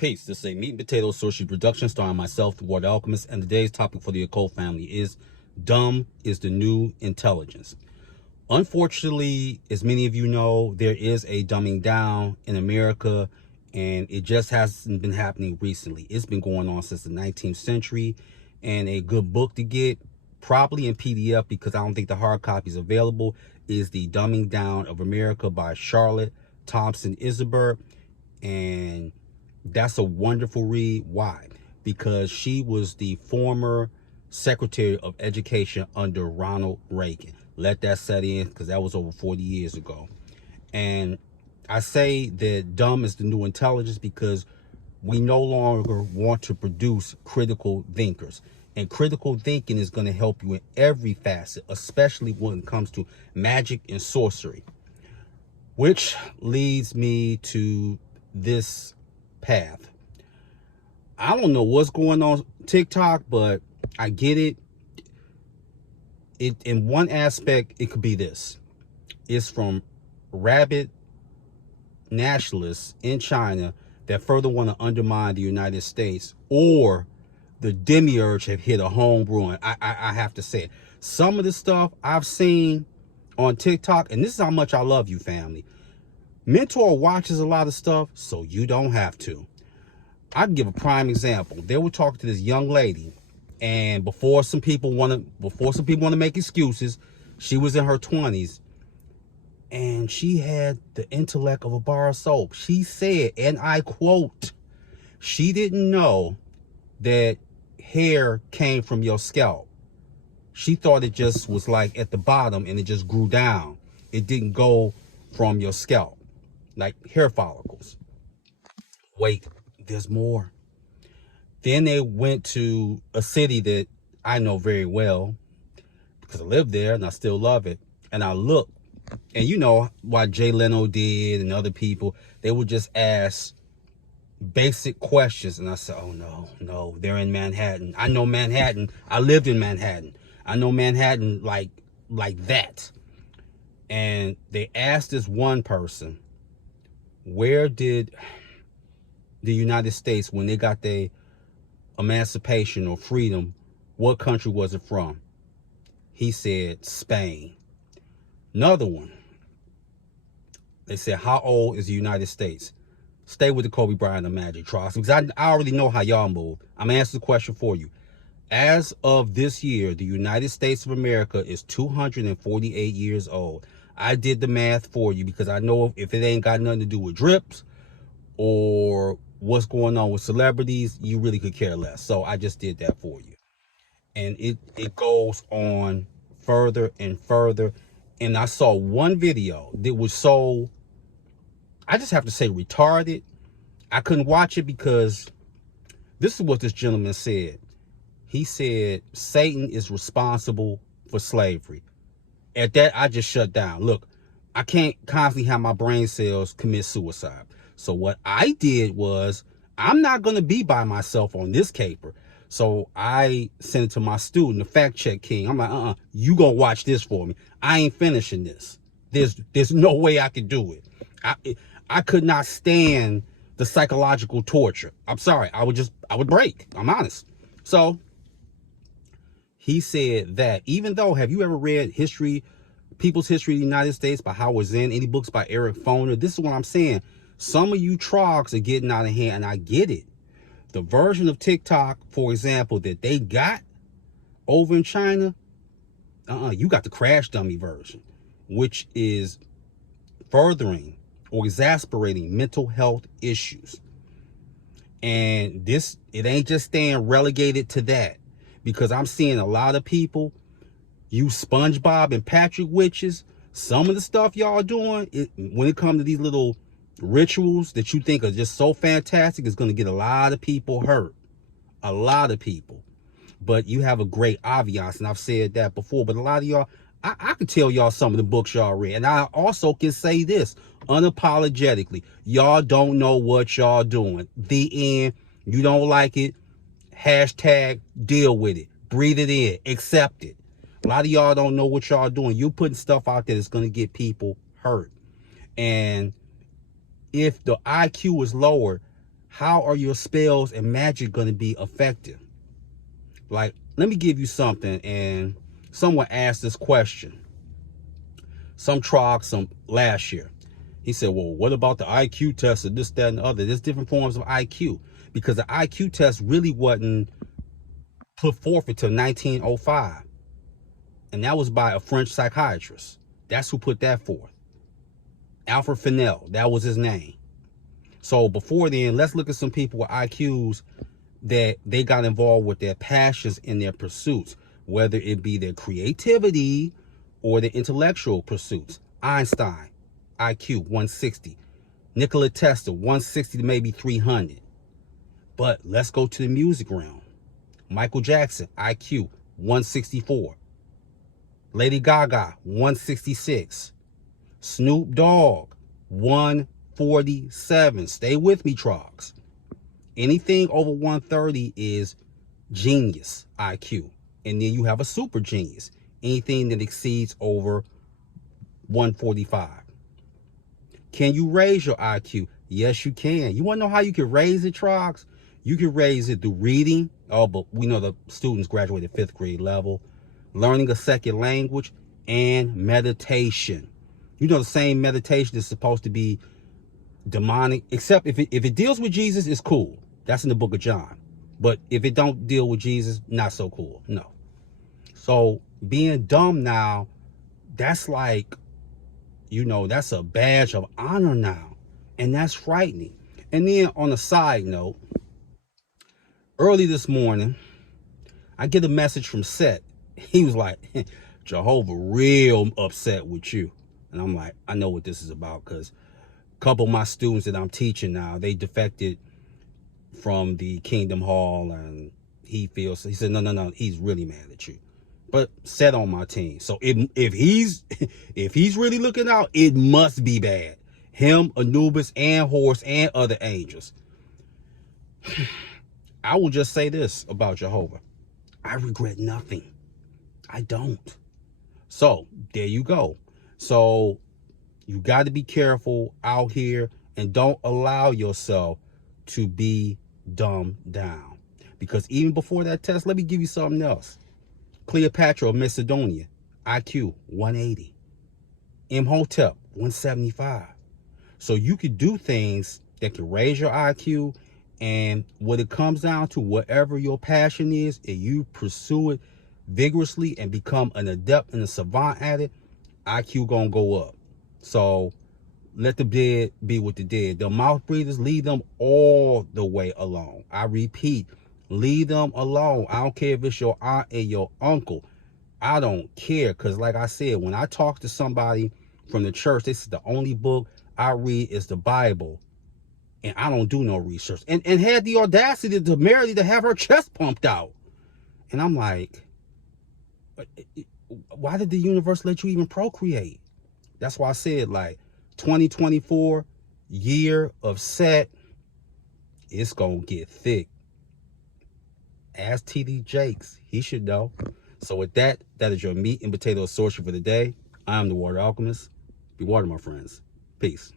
Peace. This is a Meat and Potato Sushi production starring myself, The Water Alchemist, and today's topic for the occult family is dumb is the new intelligence. Unfortunately, as many of you know, there is a dumbing down in America, and it just hasn't been happening recently. It's been going on since the 19th century, and a good book to get, probably in PDF because I don't think the hard copy is available, is The Dumbing Down of America by Charlotte Thompson Isenberg. And that's a wonderful read. Why? Because she was the former Secretary of Education under Ronald Reagan. Let that set in, because that was over 40 years ago. And I say that dumb is the new intelligence because we no longer want to produce critical thinkers. And critical thinking is going to help you in every facet, especially when it comes to magic and sorcery. Which leads me to this path. I don't know what's going on TikTok, but I get it. In one aspect, it could be this. It's from rabid nationalists in China that further want to undermine the United States, or the demiurge have hit a home run. I have to say it. Some of the stuff I've seen on TikTok, and this is how much I love you, family. Mentor watches a lot of stuff, so you don't have to. I can give a prime example. They were talking to this young lady, and before some people want to make excuses, she was in her 20s, and she had the intellect of a bar of soap. She said, and I quote, she didn't know that hair came from your scalp. She thought it just was like at the bottom and it just grew down. It didn't go from your scalp, like hair follicles. Wait, there's more. Then they went to a city that I know very well because I lived there and I still love it. And I looked, and you know what Jay Leno did and other people, they would just ask basic questions. And I said, oh no, they're in Manhattan. I know Manhattan. I lived in Manhattan. I know Manhattan like that. And they asked this one person, where did the United States, when they got their emancipation or freedom, what country was it from? He said Spain. Another one, they said, how old is the United States? Stay with the Kobe Bryant and Magic, trust me, because I already know how y'all move. I'm answering the question for you. As of this year, the United States of America is 248 years old. I did the math for you because I know if it ain't got nothing to do with drips or what's going on with celebrities, you really could care less. So I just did that for you. And it goes on further and further. And I saw one video that was so, I just have to say, retarded. I couldn't watch it because this is what this gentleman said. He said Satan is responsible for slavery. At that, I just shut down. Look, I can't constantly have my brain cells commit suicide. So what I did was, I'm not going to be by myself on this caper. So I sent it to my student, the fact check king. I'm like, you gonna watch this for me. I ain't finishing this. There's no way I could do it. I could not stand the psychological torture. I'm sorry. I would break. I'm honest. So he said that even though, have you ever read People's History of the United States by Howard Zinn? Any books by Eric Foner? This is what I'm saying. Some of you trogs are getting out of hand, and I get it. The version of TikTok, for example, that they got over in China, you got the crash dummy version, which is furthering or exasperating mental health issues. And this, it ain't just staying relegated to that, because I'm seeing a lot of people use SpongeBob and Patrick witches. Some of the stuff y'all doing, when it comes to these little rituals that you think are just so fantastic, is going to get a lot of people hurt. A lot of people. But you have a great audience, and I've said that before. But a lot of y'all, I can tell y'all some of the books y'all read. And I also can say this unapologetically. Y'all don't know what y'all doing. The end. You don't like it. Hashtag deal with it. Breathe it in. Accept it. A lot of y'all don't know what y'all doing. You putting stuff out there that's going to get people hurt. And if the IQ is lower, how are your spells and magic going to be effective? Like, let me give you something. And someone asked this question. Some last year. He said, well, what about the IQ test and this, that, and the other? There's different forms of IQ, because the IQ test really wasn't put forth until 1905. And that was by a French psychiatrist. That's who put that forth. Alfred Fennel, that was his name. So before then, let's look at some people with IQs that they got involved with their passions and their pursuits, whether it be their creativity or their intellectual pursuits. Einstein, IQ 160. Nikola Tesla, 160 to maybe 300. But let's go to the music realm. Michael Jackson, IQ 164. Lady Gaga, 166. Snoop Dogg, 147. Stay with me, Trogs. Anything over 130 is genius IQ. And then you have a super genius. Anything that exceeds over 145. Can you raise your IQ? Yes, you can. You want to know how you can raise it, Trogs? You can raise it through reading. Oh, but we know the students graduated 5th grade level. Learning a second language, and meditation. You know, the same meditation is supposed to be demonic, except if it deals with Jesus, it's cool. That's in the book of John. But if it don't deal with Jesus, not so cool. No. So being dumb now, that's like, you know, that's a badge of honor now. And that's frightening. And then on a side note, early this morning, I get a message from Seth. He was like, Jehovah real upset with you. And I'm like, I know what this is about, because a couple of my students that I'm teaching now, they defected from the Kingdom Hall, and he said, no, he's really mad at you. But Seth on my team. So if he's really looking out, it must be bad. Him, Anubis, and Horus, and other angels. I will just say this about Jehovah. I regret nothing. I don't. So there you go. So you got to be careful out here, and don't allow yourself to be dumbed down. Because even before that test, let me give you something else. Cleopatra of Macedonia, IQ 180. Imhotep 175. So you could do things that can raise your IQ, and what it comes down to, whatever your passion is, and you pursue it vigorously and become an adept and a savant at it, IQ gonna go up. So let the dead be with the dead. The mouth breathers, leave them all the way alone. I repeat, leave them alone. I don't care if it's your aunt and your uncle. I don't care, because like I said, when I talk to somebody from the church, this is the only book I read is the Bible. And I don't do no research. And had the audacity, the temerity to have her chest pumped out. And I'm like, why did the universe let you even procreate? That's why I said, like, 2024, year of Set, it's going to get thick. Ask TD Jakes. He should know. So with that, that is your meat and potato assortment for the day. I am the Water Alchemist. Be water, my friends. Peace.